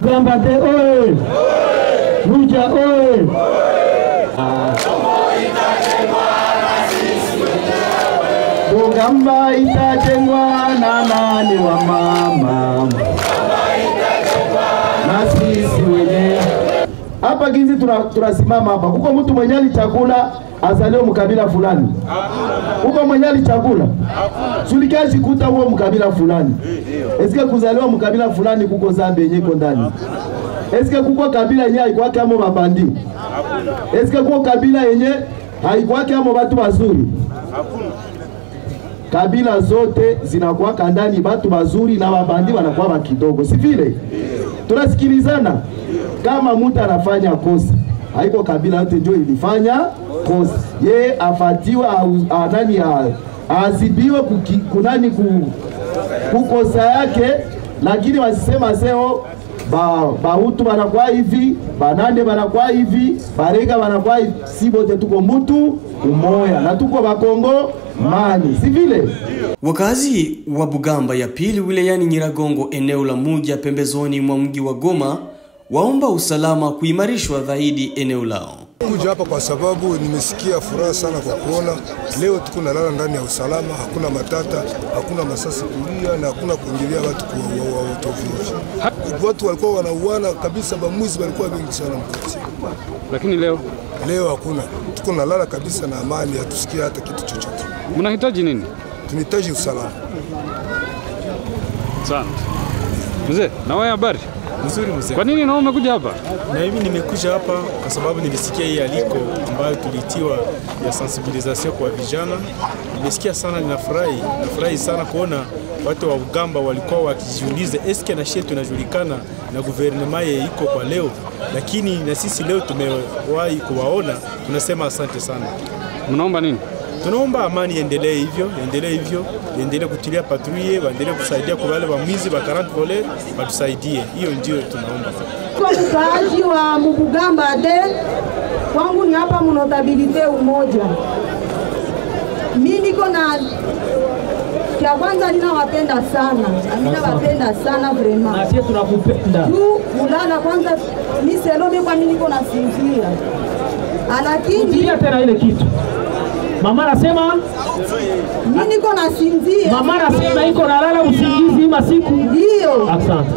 Bugamba de oye! Muja oye! Bugamba itajengwa na nani wa mama? Na sisi wenyewe. Hapa gizi tunasimama hapa. Huko mtu mwenye alichakula azaliwe mkabila fulani. Huko mwenye alichakula. Sulikaji kuta huo mkabila fulani. Eske kuzaliwa mkabila fulani kuko zambi yenye iko ndani. Eske kuko kabila yenye haikuwa kama mabandi. Eske kuko kabila yenye haikuwa kama watu wazuri. Kabila zote zinakuwa ndani watu wazuri na mabandi wanakuwa kidogo. Si vile? Tunasikilizana. Kama mtu anafanya kosa, haiko kabila yote ndio ilifanya kosa. Ye afatiwe nani azibiwe kunani kukosa yake, lakini wasisema seo bahutu wanakuwa hivi, banande wanakuwa hivi, barega wanakuwa hivi. Si bote tuko mtu umoya na tuko bakongo mani. Si vile? Wakazi wa Bugamba ya pili wilayani Nyiragongo eneo la Muja pembezoni mwa mji wa Goma waomba usalama kuimarishwa zaidi eneo lao. Kuja hapa kwa sababu nimesikia furaha sana kwa kuona leo tuko nalala ndani ya usalama, hakuna matata, hakuna masasi kulia na hakuna kuingilia watu kwa utovuji. Watu walikuwa wanauana kabisa, bamuzi walikuwa wengi sana mkati. Lakini leo hakuna. Tuko nalala kabisa na amani, hatusikia hata kitu chochote. Mnahitaji nini? Tunahitaji usalama. Sana. Mzee, na wewe habari? Mzuri mzee. Kwa nini na umekuja hapa? Na hivi nimekuja hapa kwa sababu nilisikia hii aliko ambayo tulitiwa ya sensibilisation kwa vijana. Nimesikia sana, nafurahi sana kuona watu wa Bugamba walikuwa wakijiuliza eske na shetu tunajulikana na gouvernement iko kwa leo, lakini na sisi leo tumewahi kuwaona, tunasema asante sana. Mnaomba nini? Tunaomba amani iendelee hivyo, iendelee kutilia patrouille, waendelee kusaidia kwa wale wamizi wa 40 voleurs, watusaidie. Hiyo ndio tunaomba. Kwa mkaaji wa Bugamba de kwangu ni hapa mnotabilite umoja. Mimi niko na kia kwanza ninawapenda sana vraiment. Na sisi tunakupenda. Tu ulala kwanza ni selome kwa mimi niko na sinzia. Lakini tena ile kitu. Mama anasema mimi niko na sinzia. Mama anasema iko nalala usingizi masiku. Ndio. Asante.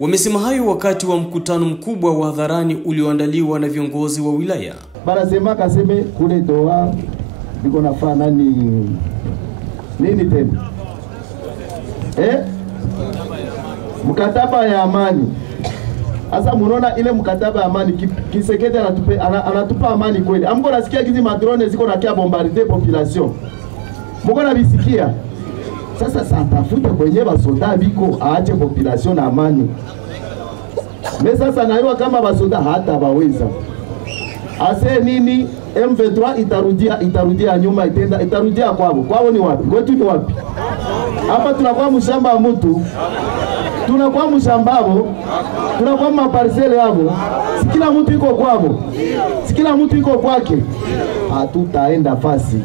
Wamesema hayo wakati wa mkutano mkubwa wa hadharani ulioandaliwa na viongozi wa wilaya. Banasema kaseme kule doa biko nafana nini tena? Mkataba ya amani. Asa munaona ile mkataba ya amani Kisekedi anatupa amani kweli. Amko nasikia hizi madrone ziko na kia bombarder population. Mko na bisikia. Sasa tafute kwenye basoda biko aache population na amani. Mimi sasa naiwa kama basoda hata baweza. Ase nini M23 itarudia nyuma itarudia kwao. Kwao ni wapi? Kwetu ni wapi? Hapa tunakuwa mshamba wa mtu. Tunakuwa mshambabo, tunakuwa maparsele yabo. Si kila mtu iko kwao. Si kila mtu iko kwake. Hatutaenda fasi.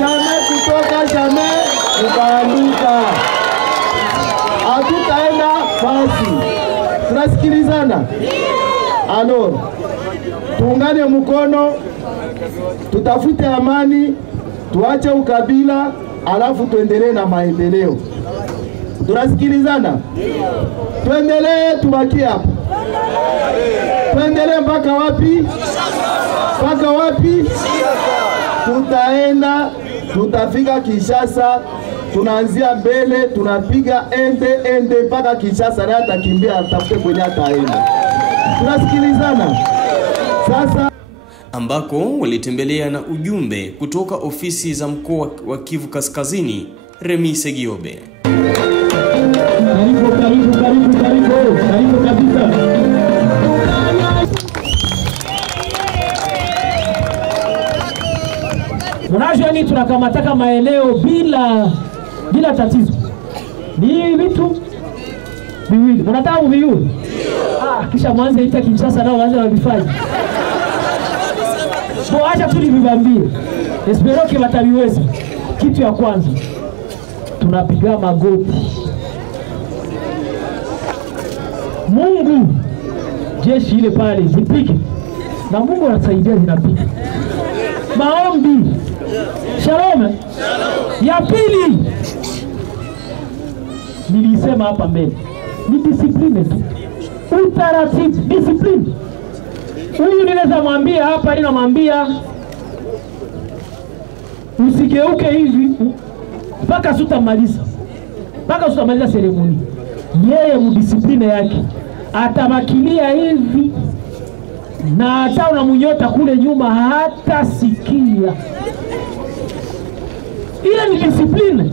Jamais kutoka jamais ukaanduka. Hatutaenda fasi. Tunasikilizana? Alors, tuungane mkono, tutafute amani, tuache ukabila, alafu tuendelee na maendeleo. Tunasikilizana? Tuendelee, tubaki hapa. Tuendelee mpaka wapi? Mpaka wapi? Tutaenda, tutafika Kinshasa, tunaanzia mbele, tunapiga ende mpaka Kinshasa, na atakimbia atafute kwenye ataenda. Tunasikilizana? Sasa ambako walitembelea na ujumbe kutoka ofisi za mkoa wa Kivu Kaskazini, Remi Segiobe. Karibu kabisa. Unajua ni tunakamataka maeneo bila tatizo. Ni vitu viwili. Unataka viwili? Kisha mwanze ita Kinshasa nao waanze wabifanye. Bo acha tu nivambie. Espero que wataviweza. Kitu ya kwanza tunapiga magoti. Mungu jeshi ile pale zipike, na Mungu anasaidia zinapika. Maombi. Shalom. Ya pili nilisema hapa mbele ni discipline tu, utaratibu, discipline. Huyu ninaweza mwambia hapa, ninamwambia usigeuke hivi mpaka sutamaliza seremoni. Yeye mudiscipline yake atabakilia hivi, na hata unamunyota kule nyuma hata sikia. Ile ni discipline.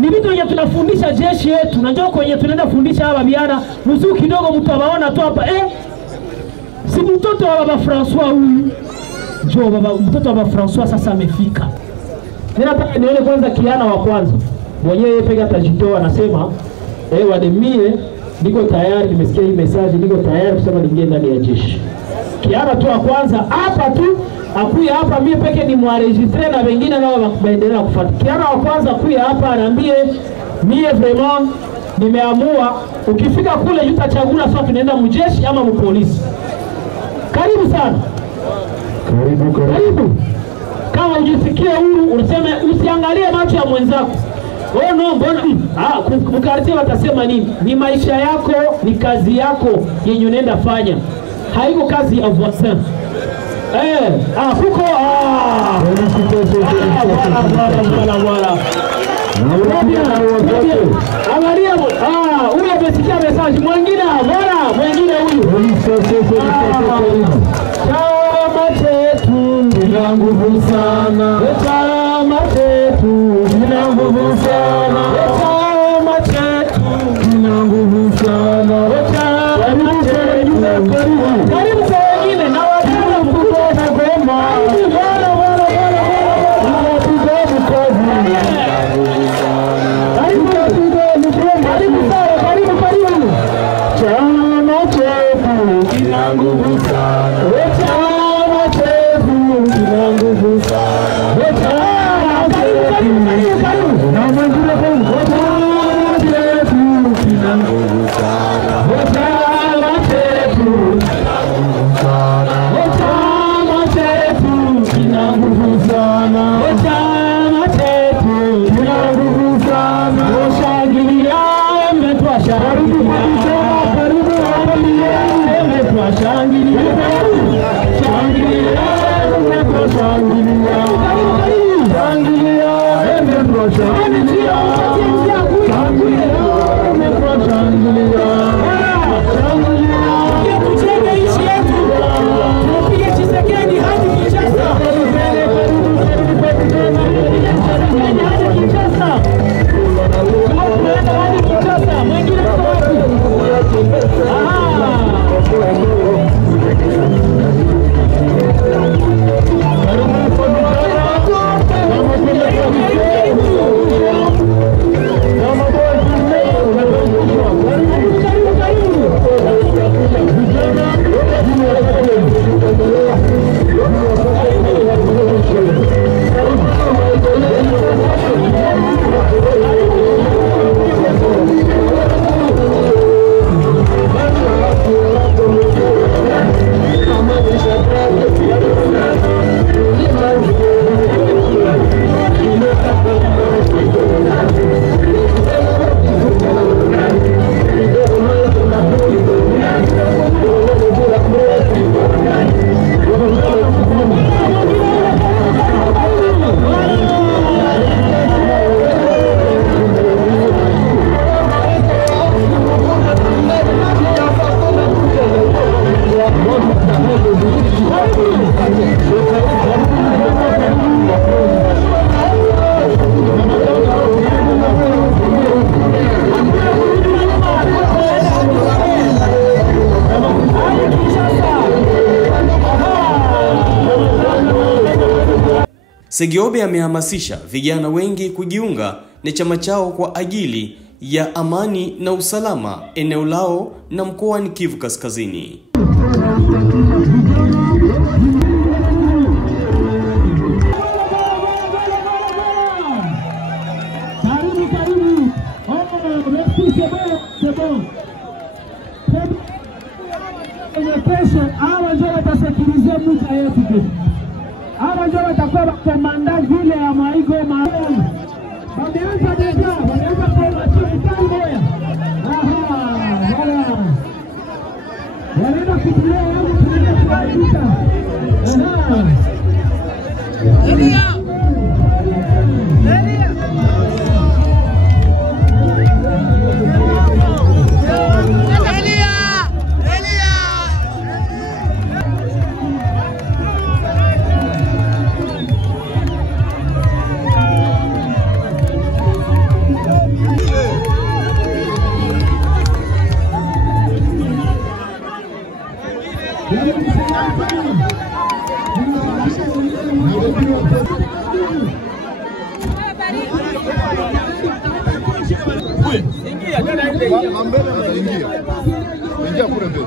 Ni vitu yenye tunafundisha jeshi yetu, na njoo kwenye tunaenda fundisha hawa biana mzuri kidogo, mtawaona tu hapa si mtoto wa baba François huyu. Njoo baba, mtoto wa baba François sasa amefika. Ninataka nione kwanza kiana wa kwanza. Mwenyewe pega tajitoa anasema wademie niko tayari, nimesikia hii message, niko tayari kusema niingie ndani ya jeshi. Kiana tu wa kwanza hapa tu akuya hapa, mimi peke ni mwaregistre na wengine nao waendelea kufuata. Kiana wa kwanza akuya hapa anaambie mimi vraiment nimeamua, ukifika kule utachagua sasa tunaenda mjeshi ama mpolisi. Karibu sana. Karibu. Kama ujisikie huru unasema, usiangalie macho ya mwenzako. Oh no, mbona mkartie watasema nini? Ni maisha yako, ni kazi yako yenye unaenda fanya. Haiko kazi ya voisin. Kuko wala. Angalia huyu amesikia message mwingine, bora mwingine huyu. Chama chetu kina nguvu sana. Chama chetu kina nguvu sana. Chama chetu kina nguvu sana. Karibu wengine na wadau kutoka Goma. Segiobe amehamasisha vijana wengi kujiunga na chama chao kwa ajili ya amani na usalama eneo lao na mkoani Kivu Kaskazini. tusikie muta yetu tu. Hawa ndio watakuwa komanda vile ya Maigo Maroon. Wameanza deja, wameanza kwa chifu moja. Aha, wala. Wanaenda kutulia wangu tunaenda kuandika. Aha. Elia. Ingia kule mbele.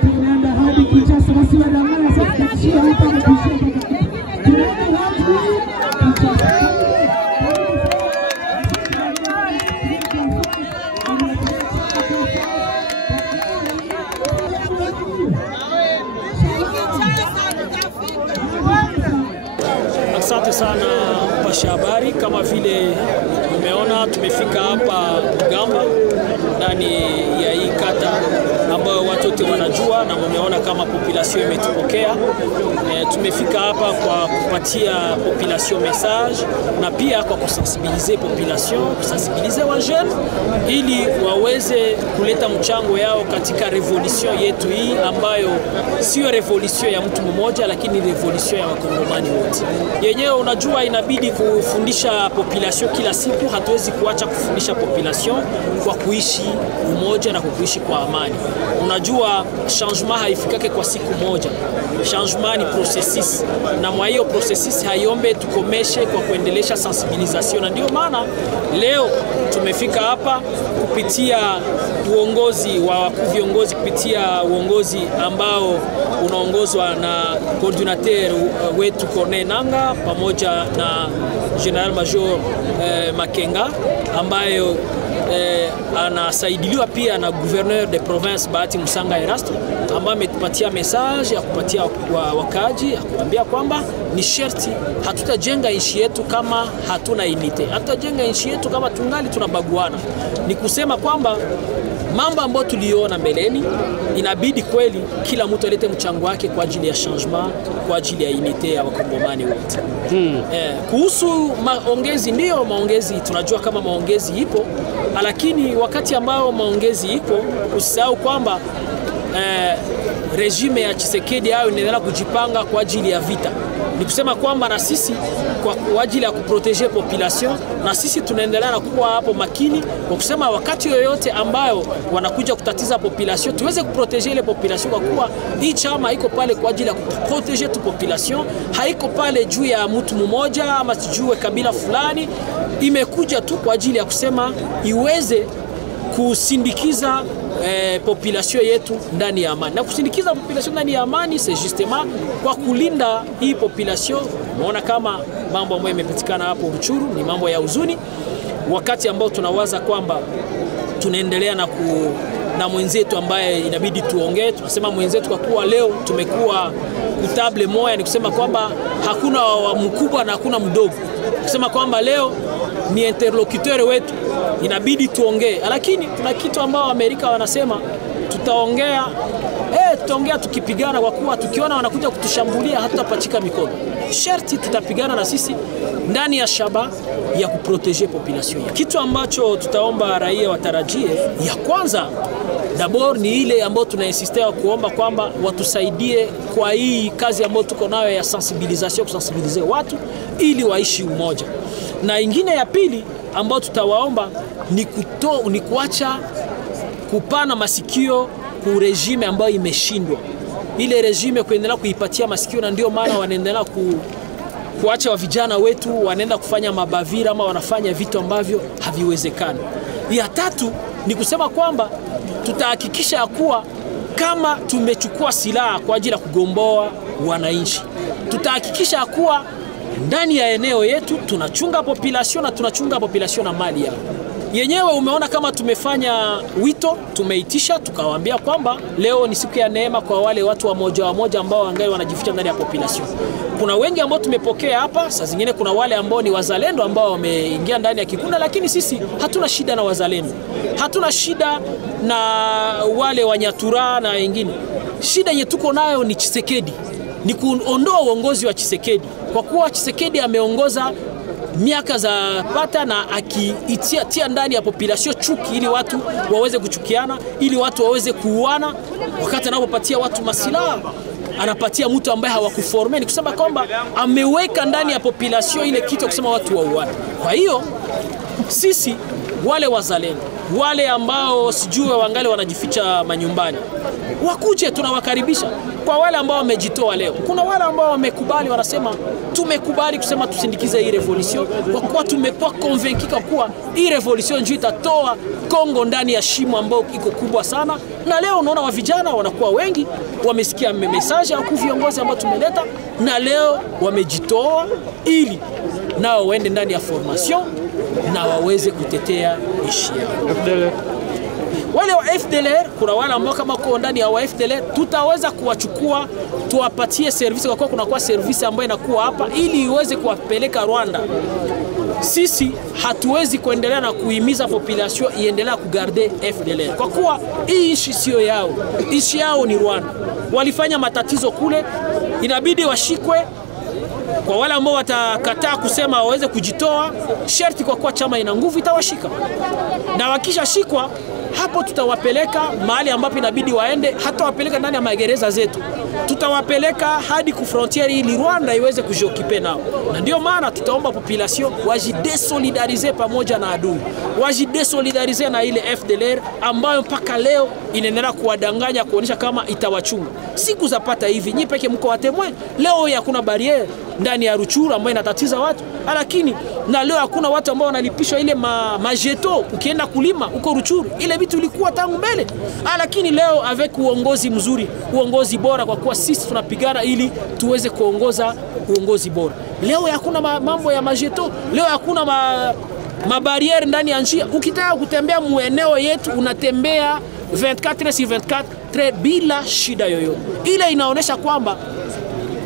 Tunaenda hadi Kinshasa, basi wadanganya sasa kishia hapa mkishia. Asante sana mpasha habari, kama vile umeona tumefika hapa Bugamba ndani ya hii kata ambayo watu wote wanajua na mumeona kama population imetupokea. Tumefika hapa kwa kupatia population message na pia kwa kusensibiliser population, kusensibiliser wa jeune ili waweze kuleta mchango yao katika revolution yetu hii ambayo sio revolution ya mtu mmoja lakini revolution ya wakongomani wote. Yenyewe unajua inabidi kufundisha population kila siku, hatuwezi kuacha kufundisha population kwa kuishi umoja na kuishi kwa amani. Unajua changement haifikake kwa siku moja. Changement ni processus na mwa hiyo processus haiombe tukomeshe kwa kuendelesha sensibilisation, na ndio maana leo tumefika hapa kupitia uongozi wa viongozi, kupitia uongozi ambao unaongozwa na coordinateur wetu Corneille Nanga pamoja na General Major Makenga ambayo anasaidiliwa pia na gouverneur de province Bahati Musanga Erasto ambaye ametupatia message ya kupatia wakaji ya kuambia kwamba ni sherti hatutajenga nchi yetu kama hatuna unite, hatutajenga nchi yetu kama tungali tunabaguana. Ni kusema kwamba mambo ambayo tuliona mbeleni inabidi kweli kila mtu alete mchango wake kwa ajili ya changement, kwa ajili ya unite ya wakongomani wote. Kuhusu maongezi, ndio maongezi tunajua kama maongezi ipo, lakini wakati ambao maongezi ipo usisahau kwamba regime ya Tshisekedi yao inaendelea kujipanga kwa ajili ya vita. Ni kusema kwamba na sisi kwa ajili ya kuproteger population, na sisi tunaendelea na kuwa hapo makini kwa kusema wakati yoyote ambayo wanakuja kutatiza population tuweze kuproteger ile population, kwa kuwa hii chama iko pale kwa ajili ya kuproteger tu population, haiko pale juu ya mtu mmoja ama sijue kabila fulani. Imekuja tu kwa ajili ya kusema iweze kusindikiza population yetu ndani ya amani. Na kusindikiza population ndani ya amani c'est justement kwa kulinda hii population. Umeona kama mambo ambayo yamepatikana hapo Ruchuru ni mambo ya huzuni, wakati ambao tunawaza kwamba tunaendelea na mwenzetu ambaye inabidi tuongee. Tunasema mwenzetu kwa kuwa leo tumekuwa kutable moja, ni kusema kwamba hakuna mkubwa na hakuna mdogo, kusema kwamba leo ni interlocuteur wetu, inabidi tuongee. Lakini kuna kitu ambao Amerika wanasema tutaongea tukipigana, kwa kuwa tukiona wanakuja kutushambulia hatutapachika mikono. Sharti tutapigana na sisi ndani ya shaba ya kuproteger population. Kitu ambacho tutaomba raia watarajie, ya kwanza d'abord ni ile ambayo tunainsistia kuomba kwamba watusaidie kwa hii kazi ambayo tuko nayo ya sensibilisation, kusensibiliser watu ili waishi umoja. Na ingine ya pili ambayo tutawaomba ni kuacha kupana masikio ku regime ambayo imeshindwa. Ile regime kuendelea kuipatia masikio, na ndio maana wanaendelea kuacha wa vijana wetu wanaenda kufanya mabavira ama wanafanya vitu ambavyo haviwezekani. Ya tatu ni kusema kwamba tutahakikisha ya kuwa kama tumechukua silaha kwa ajili ya kugomboa wananchi, tutahakikisha ya kuwa ndani ya eneo yetu tunachunga population na tunachunga population na mali yao. Yenyewe umeona kama tumefanya wito, tumeitisha tukawaambia kwamba leo ni siku ya neema kwa wale watu wa moja ambao wangai wanajificha ndani ya population. Kuna wengi ambao tumepokea hapa, saa zingine kuna wale ambao ni wazalendo ambao wameingia ndani ya kikunda, lakini sisi hatuna shida na wazalendo. Hatuna shida na wale Wanyatura na wengine. Shida yenye tuko nayo ni Tshisekedi. Ni kuondoa uongozi wa Tshisekedi. Kwa kuwa Tshisekedi ameongoza miaka za pata na akitia ndani ya population chuki ili watu waweze kuchukiana, ili watu waweze kuuana. Wakati anapopatia watu masilaha, anapatia mtu ambaye hawakuforme, ni kusema kwamba ameweka ndani ya population ile kitu kusema watu wauane. Kwa hiyo sisi wale wazalendo, wale ambao sijue wangali wanajificha manyumbani, wakuje, tunawakaribisha. Kwa wale ambao wamejitoa leo, kuna wale ambao wamekubali, wanasema tumekubali kusema tusindikize hii revolution, kwa kuwa tumekuwa convaincika kuwa hii revolution ndio itatoa Kongo ndani ya shimo ambao iko kubwa sana. Na leo unaona wa vijana wanakuwa wengi, wamesikia message ya viongozi ambao tumeleta, na leo wamejitoa ili nao waende ndani ya formation na waweze kutetea nchi yao. Wale wa FDLR, kuna wale ambao kama kwa ndani ya wa FDLR, tutaweza kuwachukua tuwapatie service, kwa kuwa kuna kwa service ambayo inakuwa hapa ili iweze kuwapeleka Rwanda. Sisi hatuwezi kuendelea na kuhimiza population iendelea kugarde FDLR, kwa kuwa hii nchi sio yao. Nchi yao ni Rwanda. Walifanya matatizo kule, inabidi washikwe. Kwa wale ambao watakataa kusema waweze kujitoa, sharti kwa kuwa chama ina nguvu itawashika. Na wakisha shikwa, hapo tutawapeleka mahali ambapo inabidi waende, hata wapeleka ndani ya magereza zetu. Tutawapeleka hadi ku frontiere ili Rwanda iweze kujiokipe nao. Na ndio maana tutaomba population wajidesolidarize pamoja na adui. Wajidesolidarize na ile FDLR ambayo mpaka leo inaendelea kuwadanganya kuonyesha kama itawachunga. Siku zapata hivi, nyi peke mko watemwe. Leo hakuna barriere ndani ya Ruchuru ambayo inatatiza watu. Lakini na leo hakuna watu ambao wanalipishwa ile majeto ukienda kulima huko Ruchuru. Ile vitu ilikuwa tangu mbele. Lakini leo avec uongozi mzuri, uongozi bora, kwa kuwa sisi tunapigana ili tuweze kuongoza uongozi bora. Leo hakuna mambo ya majeto, leo hakuna mabariere ndani ya njia. Ukitaka kutembea mueneo yetu unatembea 24/24 bila shida yoyote. Ile inaonesha kwamba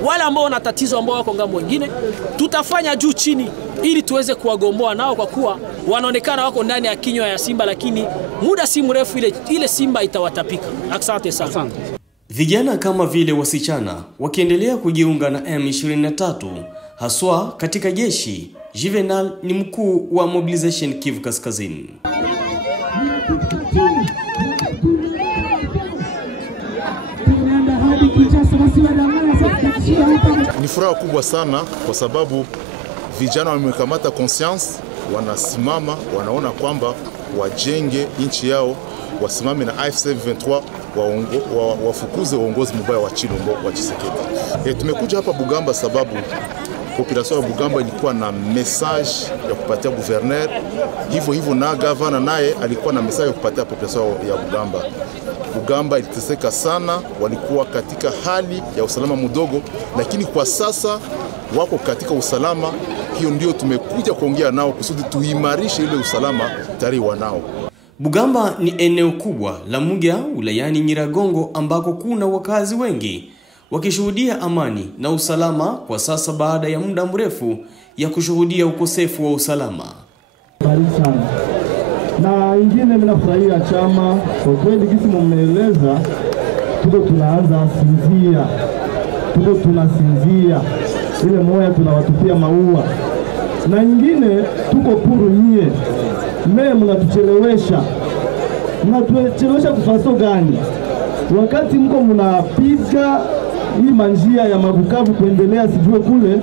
wale ambao wana tatizo ambao wako ngambo wengine, tutafanya juu chini ili tuweze kuwagomboa nao, kwa kuwa wanaonekana wako ndani ya kinywa ya simba, lakini muda si mrefu ile simba itawatapika. Asante sana. Vijana kama vile wasichana wakiendelea kujiunga na M23 haswa katika jeshi. Juvenal ni mkuu wa Mobilization Kivu Kaskazini. Ni furaha kubwa sana kwa sababu vijana wamekamata conscience, wanasimama, wanaona kwamba wajenge nchi yao, wasimame na AFC 23 wafukuze uongozi mbaya wa Chilombo wa Tshisekedi. Tumekuja hapa Bugamba sababu population ya Bugamba ilikuwa na message ya kupatia gouverneur, hivyo na gavana naye alikuwa na message ya kupatia population ya Bugamba. Bugamba iliteseka sana, walikuwa katika hali ya usalama mdogo, lakini kwa sasa wako katika usalama. Hiyo ndio tumekuja kuongea nao kusudi tuimarishe ile usalama tayari wanao. Bugamba ni eneo kubwa la Mugia wilayani Nyiragongo ambako kuna wakazi wengi wakishuhudia amani na usalama kwa sasa baada ya muda mrefu ya kushuhudia ukosefu wa usalama. Na ingine mnafurahia chama kwa kweli, kisi mmeeleza, tuko tunaanza sinzia, tuko tunasinzia ile moya, tunawatupia maua. Na ingine tuko puru nyie, mnatuchelewesha kufaso gani? Wakati mko mnapiga hii manjia ya Mabukavu kuendelea sijue kule,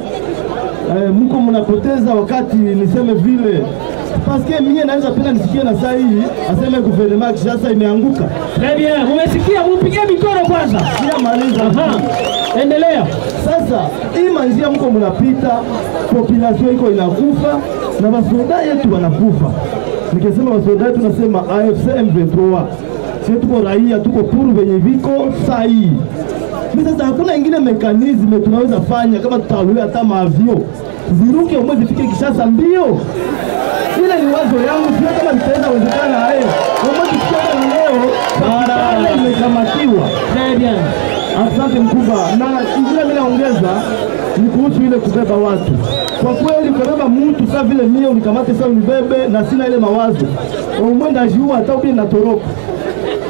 mko mnapoteza wakati. Niseme vile paske mimi naweza penda nisikie na saa hii aseme gouvernement Kinshasa imeanguka. Très bien, umesikia, mpige mikono kwanza. Sio maliza. Endelea. Sasa hii manjia mko mnapita, population iko inakufa na wasoda yetu wanakufa. Nikisema wasoda tunasema AFC M23. Sisi tuko raia, tuko puru venye viko sahi. Sasa hakuna ingine mekanisme tunaweza fanya kama tutaluia hata maavio. Ziruke umwe zifike Kishasa mbio. Ile ni wazo yangu, sio kama nitaenda wezekana hayo. Umwe tukiona leo bara imekamatiwa. Très bien. Asante mkubwa. Na ingine mimi naongeza ni kuhusu ile kubeba watu. Kwa kweli kubeba mtu sasa vile mimi unikamate sasa unibebe na sina ile mawazo. Umwe ndajiua hata ubi natoroka.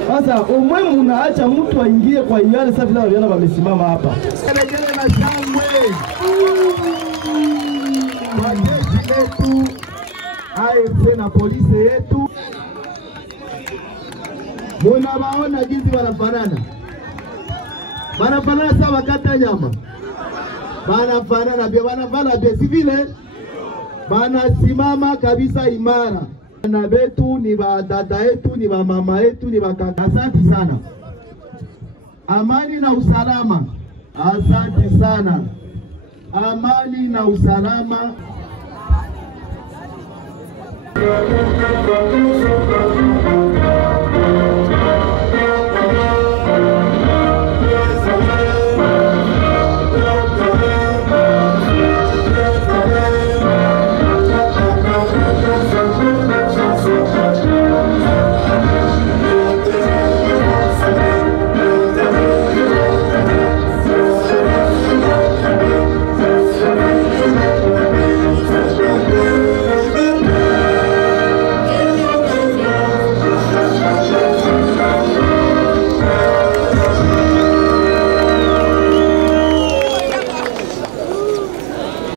Sasa umwe mnaacha mtu aingie kwa hiari sasa vile waliona wamesimama hapa. Kelele na shangwe. Kwa jeshi letu, AFC na polisi yetu. Munawaona jinsi wanafanana. Wanafanana sawa kata nyama. Wanafanana bia si vile. Wanasimama kabisa imara. Na betu ni ba dada yetu, ni ba mama yetu, ni ba kaka. Asante sana. Amani na usalama. Asante sana. Amani na usalama.